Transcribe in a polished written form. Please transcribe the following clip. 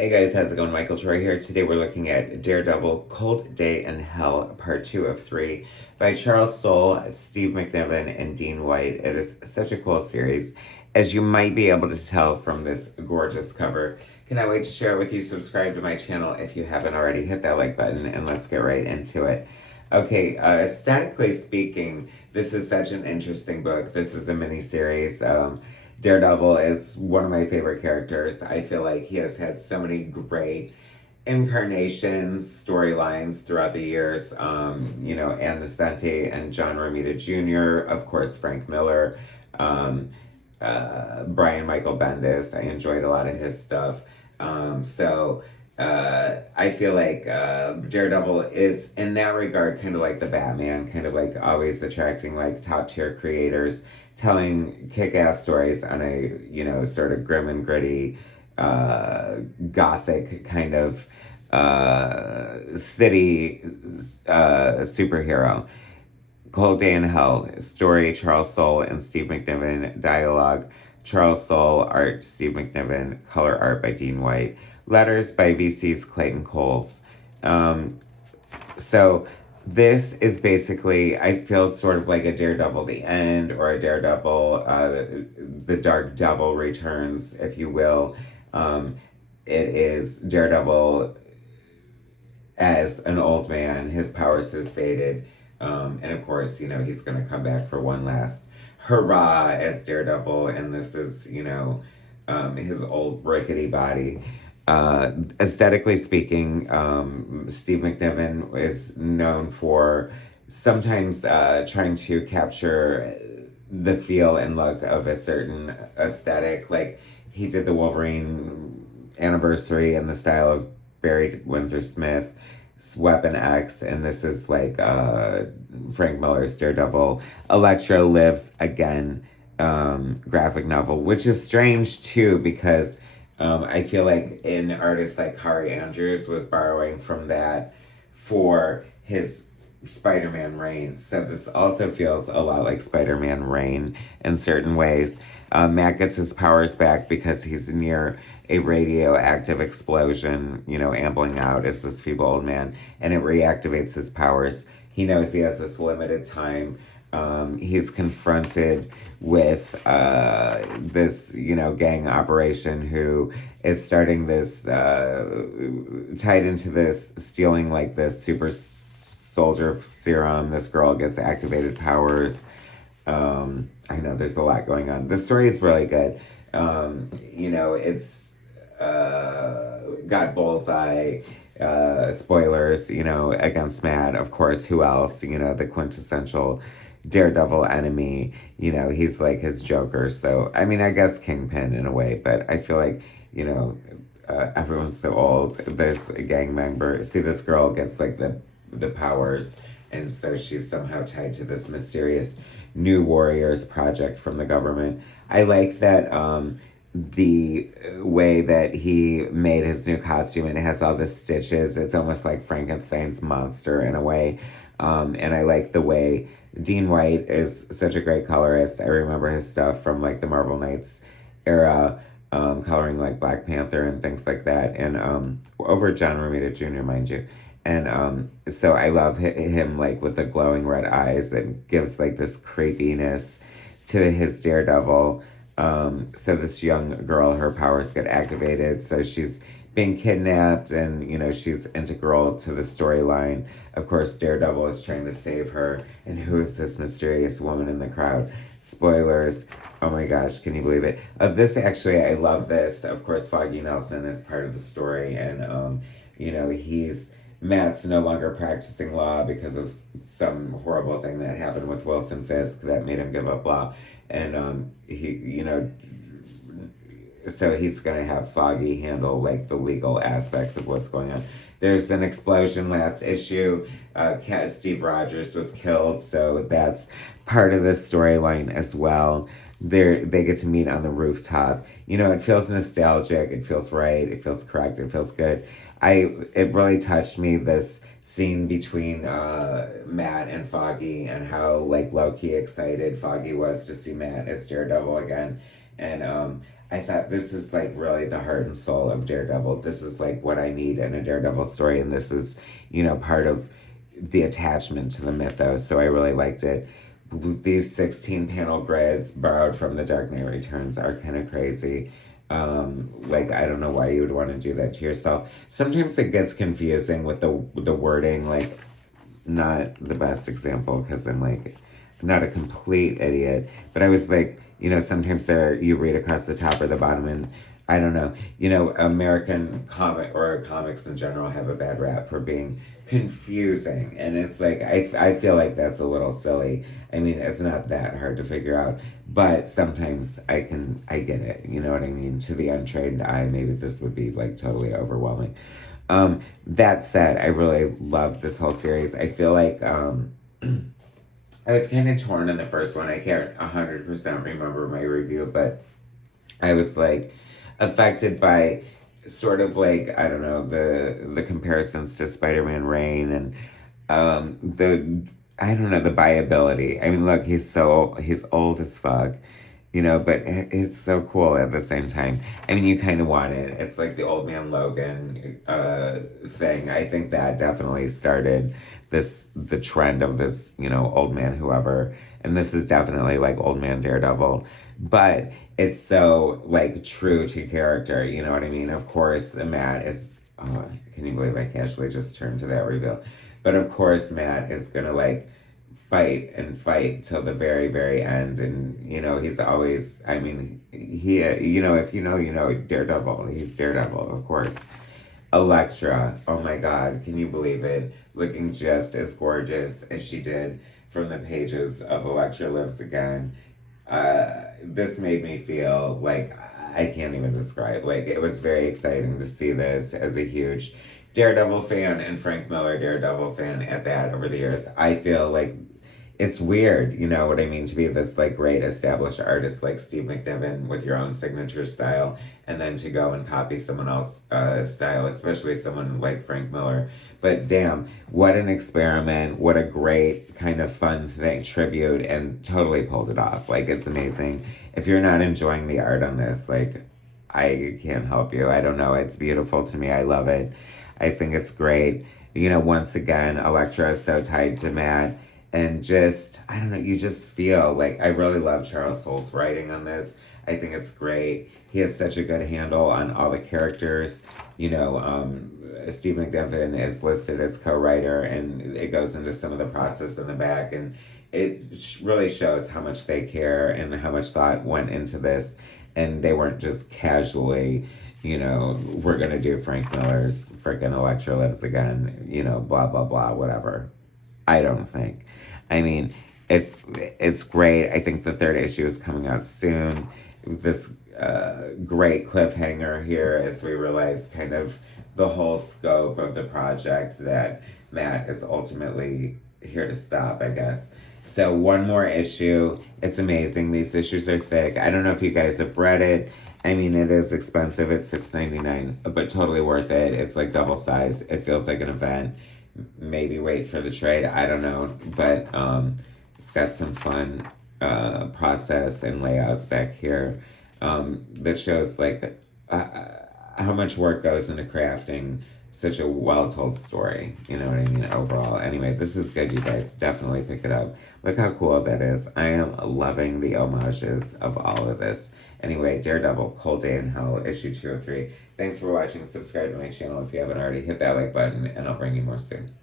Hey guys, how's it going? Michael Troy here. Today we're looking at Daredevil Cold Day in Hell, Part 2 of 3 by Charles Soule, Steve McNiven, and Dean White. It is such a cool series, as you might be able to tell from this gorgeous cover. Cannot wait to share it with you. Subscribe to my channel if you haven't already. Hit that like button and let's get right into it. Okay, aesthetically speaking, this is such an interesting book. This is a mini-series. Daredevil is one of my favorite characters. I feel like he has had so many great incarnations, storylines throughout the years. Ann Nocenti and John Romita Jr., of course, Frank Miller, Brian Michael Bendis. I enjoyed a lot of his stuff. I feel like Daredevil is, in that regard, kind of like the Batman, kind of like always attracting like top tier creators, telling kick-ass stories on a, sort of grim and gritty, gothic kind of city superhero. Cold Day in Hell, story Charles Soule and Steve McNiven, dialogue Charles Soule, art Steve McNiven, color art by Dean White, letters by VC's Clayton Coles. So this is basically, I feel sort of like a Daredevil the End, or a Daredevil, the Dark Devil Returns, if you will. It is Daredevil as an old man. His powers have faded. And of course, he's going to come back for one last hurrah as Daredevil. And this is, his old rickety body. Aesthetically speaking, Steve McNiven is known for sometimes trying to capture the feel and look of a certain aesthetic. Like, he did the Wolverine anniversary in the style of Barry Windsor Smith, Weapon X, and this is like Frank Miller's Daredevil. Electro Lives Again graphic novel, which is strange too, because I feel like an artist like Kari Andrews was borrowing from that for his Spider-Man Reign. So this also feels a lot like Spider-Man Reign in certain ways. Matt gets his powers back because he's near a radioactive explosion, ambling out as this feeble old man, and it reactivates his powers. He knows he has this limited time. He's confronted with this, gang operation who is starting this, tied into this, stealing like this super soldier serum. This girl gets activated powers. I know there's a lot going on. The story is really good. It's got Bullseye, spoilers, against Matt, of course. Who else? The quintessential Daredevil enemy. He's like his Joker. So, I mean, I guess Kingpin in a way, but I feel like, everyone's so old. There's a gang member. See, this girl gets like the powers, and so she's somehow tied to this mysterious New Warriors project from the government. I like that the way that he made his new costume, and it has all the stitches. It's almost like Frankenstein's monster in a way. And I like the way Dean White is such a great colorist. I remember his stuff from like the Marvel Knights era, coloring like Black Panther and things like that. And over John Romita Jr., mind you. And so I love him like with the glowing red eyes that gives like this creepiness to his Daredevil. So this young girl, her powers get activated. So she's being kidnapped, and, she's integral to the storyline. Of course, Daredevil is trying to save her. And who is this mysterious woman in the crowd? Spoilers. Oh my gosh, can you believe it? This actually, I love this. Of course, Foggy Nelson is part of the story. And, Matt's no longer practicing law because of some horrible thing that happened with Wilson Fisk that made him give up law. And so he's going to have Foggy handle like the legal aspects of what's going on. There's an explosion last issue. Steve Rogers was killed, so that's part of the storyline as well. They get to meet on the rooftop. It feels nostalgic. It feels right. It feels correct. It feels good. It really touched me, this scene between Matt and Foggy, and how like low-key excited Foggy was to see Matt as Daredevil again. And I thought this is like really the heart and soul of Daredevil. This is like what I need in a Daredevil story, and this is, you know, part of the attachment to the mythos. So I really liked it. These 16 panel grids borrowed from The Dark Knight Returns are kind of crazy. Like, I don't know why you would want to do that to yourself. Sometimes it gets confusing with the wording, like, not the best example because I'm like not a complete idiot, but I was like, you know, sometimes there you read across the top or the bottom, and I don't know, you know, American comics in general have a bad rap for being confusing, and it's like I feel like that's a little silly. I mean, it's not that hard to figure out, but sometimes I get it, you know what I mean? To the untrained eye, maybe this would be like totally overwhelming. That said, I really loved this whole series. I feel like I was kind of torn in the first one. I can't 100% remember my review, but I was like affected by sort of like, I don't know, the comparisons to Spider-Man Reign and the I don't know, the viability. I mean, look, he's old as fuck, you know, but it's so cool at the same time. I mean, you kind of want it. It's like the old man Logan thing. I think that definitely started the trend of this, you know, old man whoever. And this is definitely like old man Daredevil. But it's so like true to character, you know what I mean? Of course, Matt is, oh, can you believe I casually just turned to that reveal? But of course, Matt is gonna like fight and fight till the very, very end. And, you know, he's always, I mean, he, you know, if you know, you know, Daredevil. He's Daredevil, of course. Elektra, oh my God, can you believe it? Looking just as gorgeous as she did from the pages of Elektra Lives Again. This made me feel like I can't even describe. Like, it was very exciting to see this as a huge Daredevil fan and Frank Miller Daredevil fan at that over the years. I feel like it's weird, you know what I mean, to be this like great established artist like Steve McNiven with your own signature style, and then to go and copy someone else's style, especially someone like Frank Miller. But damn, what an experiment! What a great kind of fun thing, tribute, and totally pulled it off. Like, it's amazing. If you're not enjoying the art on this, like, I can't help you. I don't know. It's beautiful to me. I love it. I think it's great. You know, once again, Elektra is so tied to Matt. And just, I don't know, you just feel like I really love Charles Soule's writing on this. I think it's great. He has such a good handle on all the characters. You know, Steve McNiven is listed as co-writer, and it goes into some of the process in the back. And it really shows how much they care and how much thought went into this. And they weren't just casually, you know, we're going to do Frank Miller's freaking Elektra Lives Again, you know, blah, blah, blah, whatever. I don't think. I mean, it's great. I think the third issue is coming out soon. This great cliffhanger here as we realize kind of the whole scope of the project that Matt is ultimately here to stop, I guess. So one more issue. It's amazing. These issues are thick. I don't know if you guys have read it. I mean, it is expensive. It's $6.99, but totally worth it. It's like double size. It feels like an event. Maybe wait for the trade. I don't know, but it's got some fun process and layouts back here that shows like how much work goes into crafting such a well-told story. You know what I mean? Overall, anyway, this is good. You guys definitely pick it up. Look how cool that is. I am loving the homages of all of this. Anyway, Daredevil, Cold Day in Hell, issue 203. Thanks for watching. Subscribe to my channel if you haven't already. Hit that like button, and I'll bring you more soon.